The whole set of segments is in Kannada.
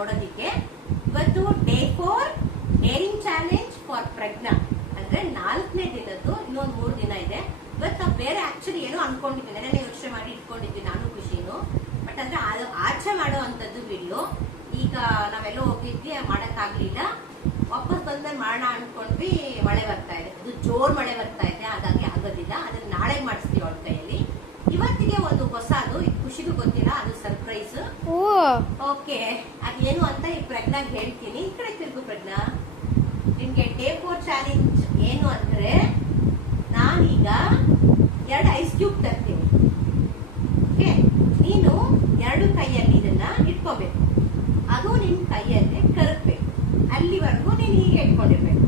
ನೋಡೋದಿಕ್ಕೆ. ಇವತ್ತು ಡೇ 4 ಡೇರಿಂಗ್ ಚಾಲೆಂಜ್ ಫಾರ್ ಪ್ರಜ್ಞಾ, ಅಂದ್ರೆ 4ನೇ ದಿನದ್ದು. ಇನ್ನೊಂದು 3 ದಿನ ಇದೆ. ಇವತ್ತು ನಾವು ಬೇರೆ ಆಕ್ಚುಲಿ ಏನೋ ಅನ್ಕೊಂಡಿದ್ವಿ, ನೆನ್ನೆ ಯೋಚನೆ ಮಾಡಿ ಇಟ್ಕೊಂಡಿದ್ವಿ ನಾನು ಖುಷಿನು. ಬಟ್ ಅಂದ್ರೆ ಅದು ಆಚೆ ಮಾಡೋ ಅಂತದ್ದು ವಿಡಿಯೋ. ಈಗ ನಾವೆಲ್ಲ ಹೋಗಿದ್ವಿ, ಮಾಡಕ್ಕಾಗ್ಲಿಲ್ಲ. ವಾಪಸ್ ಬಂದ್ಮೇಲೆ ಮಾಡೋಣ ಅನ್ಕೊಂಡ್ವಿ. ಮಳೆ ಬರ್ತಾ ಇದೆ, ಅದು ಜೋರ್ ಮಳೆ ಬರ್ತಾ ಇದೆ, ಹಾಗಾಗಿ ಆಗೋದಿಲ್ಲ. ಅದನ್ನ ನಾಳೆ ಮಾಡಿಸ್ತೀವಿ ಅವಳ ಕೈಯಲ್ಲಿ. ಇವತ್ತಿಗೆ ಒಂದು ಹೊಸದು, ಖುಷಿಗೂ ಗೊತ್ತಿಲ್ಲ, ಅದು ಸರ್ಪ್ರೈಸ್. ಓಕೆ, ಅದೇನು ಅಂತ ಈ ಪ್ರಜ್ಞಾಗ್ ಹೇಳ್ತೀನಿ. ಈ ಕಡೆ ತಿರುಗು ಪ್ರಜ್ಞಾ. ನಿಮ್ಗೆ ಡೇ 4 ಚಾಲೆಂಜ್ ಏನು ಅಂದ್ರೆ, ನಾನೀಗ 2 ಐಸ್ ಕ್ಯೂಬ್ ತರ್ತೀನಿ. ಓಕೆ, ನೀನು 2 ಕೈಯಲ್ಲಿ ಇದನ್ನ ಇಟ್ಕೋಬೇಕು. ಅದು ನಿನ್ ಕೈಯಲ್ಲೇ ಕರಗ್ಬೇಕು. ಅಲ್ಲಿವರೆಗೂ ನೀನು ಹೀಗೆ ಇಟ್ಕೊಂಡಿರ್ಬೇಕು.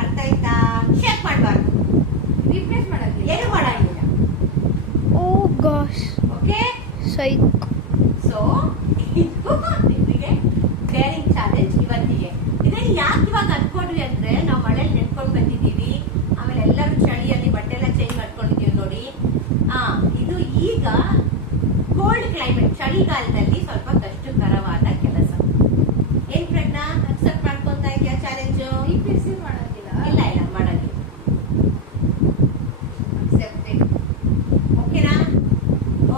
ಅರ್ಥ ಆಯ್ತಾ? ಶೇಕ್ ಮಾಡಬಾರ್ದು, ರಿಪ್ಲೇಸ್ ಮಾಡಲ್ಲ, ಏನು ಮಾಡಂಗಿಲ್ಲ. ಓಕೆ, ಸೊ ನಿಮಗೆ ಡೇರಿಂಗ್ ಚಾಲೆಂಜ್ ಇವತ್ತಿಗೆ. ಇದನ್ನ ಯಾಕೆ ಇವಾಗ ಅನ್ಕೊಂಡ್ವಿ ಅಂದ್ರೆ, ನಾವು ಮಳೆಯಲ್ಲಿ ನೆನ್ಕೊಂಡ್ ಬಂದಿದ್ದೀವಿ. ಆಮೇಲೆ ಎಲ್ಲರೂ ಚಳಿಯಲ್ಲಿ ಬಟ್ಟೆ ಎಲ್ಲ ಚೇಂಜ್ ಮಾಡ್ಕೊಂಡಿದೀವಿ ನೋಡಿ. ಇದು ಈಗ ಕೋಲ್ಡ್ ಕ್ಲೈಮೇಟ್, ಚಳಿಗಾಲದಲ್ಲಿ ಸ್ವಲ್ಪ ಕಷ್ಟಕರವಾದ ಕೆಲಸ. ಏನ್ ಪ್ರಜ್ಞಾ, ಅಕ್ಸೆಪ್ಟ್ ಮಾಡ್ಕೊಂತ ಇದೆಯಾ ಚಾಲೆಂಜ್? ಮಾಡೋದಿಲ್ಲ, ಇಲ್ಲ ಇಲ್ಲ ಮಾಡೋದಿಲ್ಲ. ಓಕೆನಾ?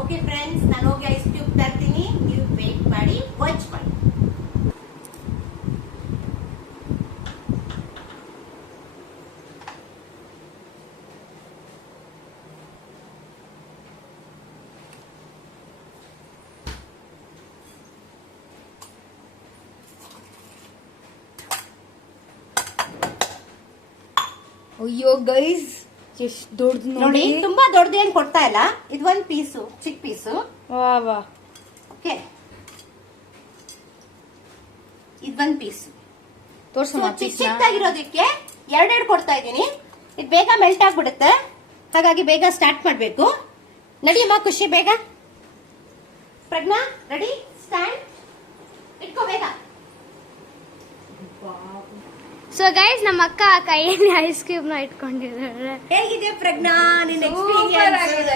ಓಕೆ ಫ್ರೆಂಡ್ಸ್, ನಾನು ಹೋಗಿ ಐಸ್ ಕ್ಯೂಬ್ ತರ್ತೀನಿ. ನೀವು ವೇಟ್ ಮಾಡಿ, ವಾಚ್ ಮಾಡಿ. ಅಯ್ಯೋ ಗೈಸ್, ಎಷ್ಟು ದೊಡ್ಡದು ನೋಡಿ, ತುಂಬಾ ದೊಡ್ಡದು ಏನ್ ಕೊಡ್ತಾ ಇಲ್ಲ. ಇದು ಒಂದ್ ಪೀಸು, ಚಿಕ್ಕ ಪೀಸು. ಓಕೆ, ಇದೊಂದ್ ಪೀಸ್ ಚಿಕ್ಕದಾಗಿರೋದಕ್ಕೆ 2 ಕೊಡ್ತಾ ಇದ್ದೀನಿ. ಇದು ಬೇಗ ಮೆಲ್ಟ್ ಆಗ್ಬಿಡುತ್ತೆ, ಹಾಗಾಗಿ ಬೇಗ ಸ್ಟಾರ್ಟ್ ಮಾಡ್ಬೇಕು. ನಡಿಯಮ್ಮ ಖುಷಿ, ಬೇಗ. ಪ್ರಜ್ಞಾ ರೆಡಿ, ಸ್ಟ್ಯಾಂಡ್, ಇಟ್ಕೋ ಬೇಗ. ಸೊ ಗೈಸ್, ನಮ್ಮ ಅಕ್ಕ ಕೈಯಲ್ಲಿ ಐಸ್ ಕ್ಯೂಬ್ ನ ಇಟ್ಕೊಂಡಿದ್ದಾರೆ. ಹೇಗಿದೆ ಪ್ರಜ್ಞಾ ನಿನ್ನ ಎಕ್ಸ್ಪೀರಿಯನ್ಸ್?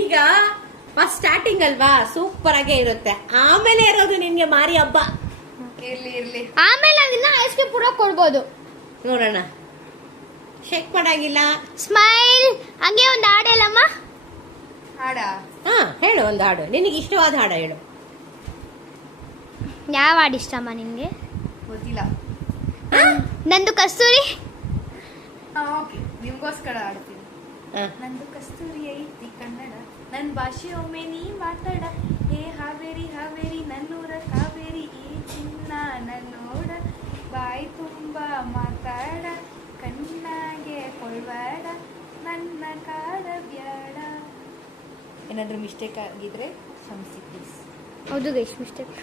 ಈಗ ಫಸ್ಟ್ ಸ್ಟಾರ್ಟಿಂಗ್ ಅಲ್ವಾ, ಸೂಪರ್ ಆಗೇ ಇರುತ್ತೆ. ಆಮೇಲೆ ಇರೋದು ನಿನ್ಗೆ ಮಾರಿ ಹಬ್ಬ. ಇರ್ಲಿ, ಆಮೇಲೆ ಅದನ್ನ ಐಸ್ ಕ್ಯೂಬ್ ಪೂರ ಕೊಡ್ಬೋದು. ನೋಡೋಣ, ಶೇಕ್ ಮಾಡಾಗಿಲ್ಲ. ಸ್ಮೈಲ್. ಹಂಗೆ ಒಂದು ಹಾಡು ಹೇಳಮ್ಮ. ಹಾಡ? ಹೇಳು, ಒಂದು ಹಾಡು, ನಿನಗೆ ಇಷ್ಟವಾದ ಹಾಡು ಹೇಳು. ಯಾವ ಹಾಡು ಇಷ್ಟಮ್ಮ ನಿನ್ಗೆ? ಗೊತ್ತಿಲ್ಲ. ನಂದು ಕಸ್ತೂರಿ. ಓಕೆ, ನಿಮ್ಗೋಸ್ಕರ ಆಡ್ತೀನಿ. ನಂದು ಕಸ್ತೂರಿ ಐತಿ ಕನ್ನಡ, ನನ್ ಭಾಷೆ ಒಮ್ಮೆ ನೀ ಮಾತಾಡ. ಹೇ ಹಾವೇರಿ ಹಾವೇರಿ ನನ್ನೂರ ಕಾವೇರಿ, ಈ ಚಿನ್ನ ನನ್ನೋಡ, ಬಾಯಿ ತುಂಬ ಮಾತಾಡ, ಕಣ್ಣಾಗೆ ಕೊಳ್ಬೇಡ, ನನ್ನ ಕಾಡ ಬ್ಯಾಡ. ಏನಾದ್ರೂ ಮಿಸ್ಟೇಕ್ ಆಗಿದ್ರೆ ಕ್ಷಮಿಸಿ ಪ್ಲೀಸ್. ಹೌದು ಗೈಸ್, ಮಿಸ್ಟೇಕ್.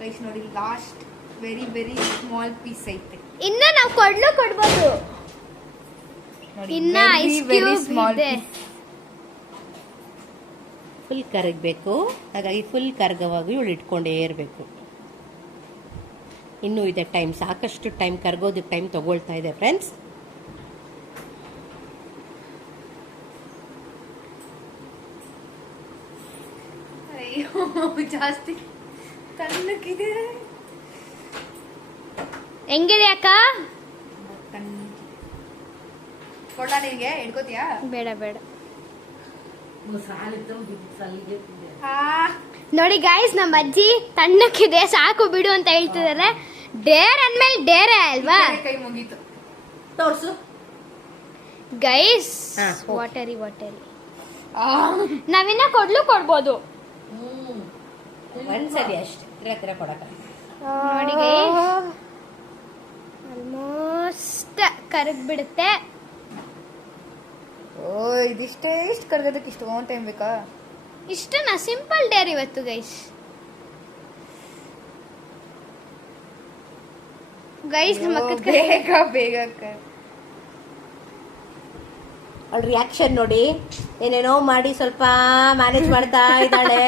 ಗೈಸ್ ನೋಡಿ, last very very small piece ಐತೆ. ಇನ್ನ ನಾವು ಕೊಡ್ಬೋದು. ಇನ್ನ ಐಸ್ ಕ್ಯೂಬ್ ಇದೆ. ಫುಲ್ ಕರಗಬೇಕು, ಹಾಗಾಗಿ ಫುಲ್ ಕರಗವಾಗಿ ಇವಳು ಇಟ್ಕೊಂಡೇ ಇರಬೇಕು. ಇನ್ನೂ ಇದೆ ಟೈಮ್, ಸಾಕಷ್ಟು ಟೈಮ್, ಕರಗೋದಕ್ಕೆ ಟೈಮ್ ತಗೊಳ್ತಾ ಇದೆ ಫ್ರೆಂಡ್ಸ್. ಅಯ್ಯೋ, ಜಾಸ್ತಿ ತಣ್ಣಗಿದೆ. ಹೆಂಗಿದೆ ಅಕ್ಕ? ಕೊಡ್ಲ ನಿನ್ಗೆ? ಹಿಡ್ಕೋತೀಯಾ? ಬೇಡ. ನೋಡಿ ಗೈಸ್, ನಮ್ಮ ಅಜ್ಜಿ ತಣ್ಣಕ್ಕಿದೆ, ಸಾಕು ಬಿಡು ಅಂತ ಹೇಳ್ತಿದಾರೆ. ಡೇರ್ ಅಂದ್ಮೇಲೆ ಡೇರೆ ಅಲ್ವಾ? ಕೈ ಮುಗೀತು. ತೋರ್ಸು ಗೈಸ್. ವಾಟರಿ ನಾವಿನ್ನ ಕೊಡ್ಬೋದು. ಒಂದ್ಸರಿ ಅಷ್ಟೇ, ಹತ್ರ ಕೊಡಕ. ನೋಡಿ ಗೈಸ್, ಆಲ್ಮೋಸ್ಟ್ ಕರಗ್ ಬಿಡುತ್ತೆ. ಓ, ಇದಿಷ್ಟೇ ಇಷ್ಟು ಕರ್ಗೋದಕ್ಕೆ ಇಷ್ಟೊಂದು ಟೈಮ್ ಬೇಕಾ? ಇಷ್ಟನಾ? ಸಿಂಪಲ್ ಡೇರ್ ಇವತ್ತು ಗೈಸ್. ನಮ್ಮ ಬೇಗ ಅವಳ ರಿಯಾಕ್ಷನ್ ನೋಡಿ, ಏನೇನೋ ಮಾಡಿ ಸ್ವಲ್ಪ ಮ್ಯಾನೇಜ್ ಮಾಡ್ತಾ ಇದ್ದಾಳೆ,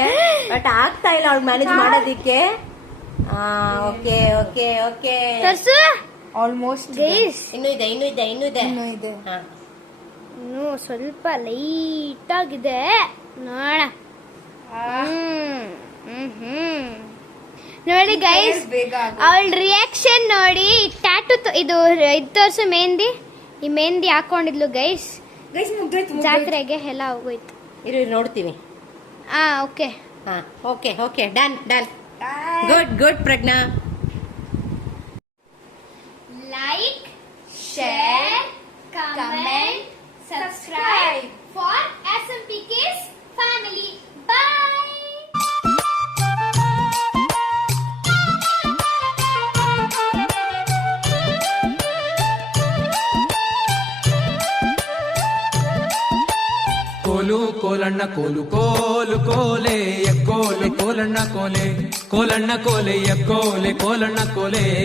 ಬಟ್ ಆಗ್ತಾ ಇಲ್ಲ ಅವಳು ಮ್ಯಾನೇಜ್ ಮಾಡೋದಿಕ್ಕೆ. ಓಕೆ ಓಕೆ ಓಕೆ, ಆಲ್ಮೋಸ್ಟ್ ಇನ್ನೂ ಇದೆ. ಇನ್ನೂ ಸ್ವಲ್ಪ ಲೈಟ್ ಆಗಿದೆ, ನೋಡ. ನೋಡಿ ಗೈಸ್, ಬೇಗ ಅವಳ ರಿಯಾಕ್ಷನ್ ನೋಡಿ. ಟ್ಯಾಟು ಇದು ತೋರ್ಸು ಮೆಹಂದಿ. ಈ ಮೆಹಂದಿ ಹಾಕೊಂಡಿದ್ಲು ಗೈಸ್ ಗೈಸ್, ಮುಗ್ದೋಯ್ತು ಜಾತ್ರೆಗೆ ಎಲ್ಲ ಹೋಗೋಯ್ತು. ಇರು ನೋಡ್ತೀವಿ. ಓಕೆ ಹಾ, okay okay, done done. Good good Pragya. Like, share, comment, subscribe for SMPK's family. Bye. ಕೋಲು ಕೋಲಣ್ಣ ಕೋಲು ಕೋಲು ಕೋಲೆ ಎಕ್ಕೋಲೆ ಕೋಲಣ್ಣ ಕೋಲೆ ಕೋಲಣ್ಣ ಕೋಲೆ ಎಕ್ಕೋಲೆ ಕೋಲಣ್ಣ ಕೋಲೆ.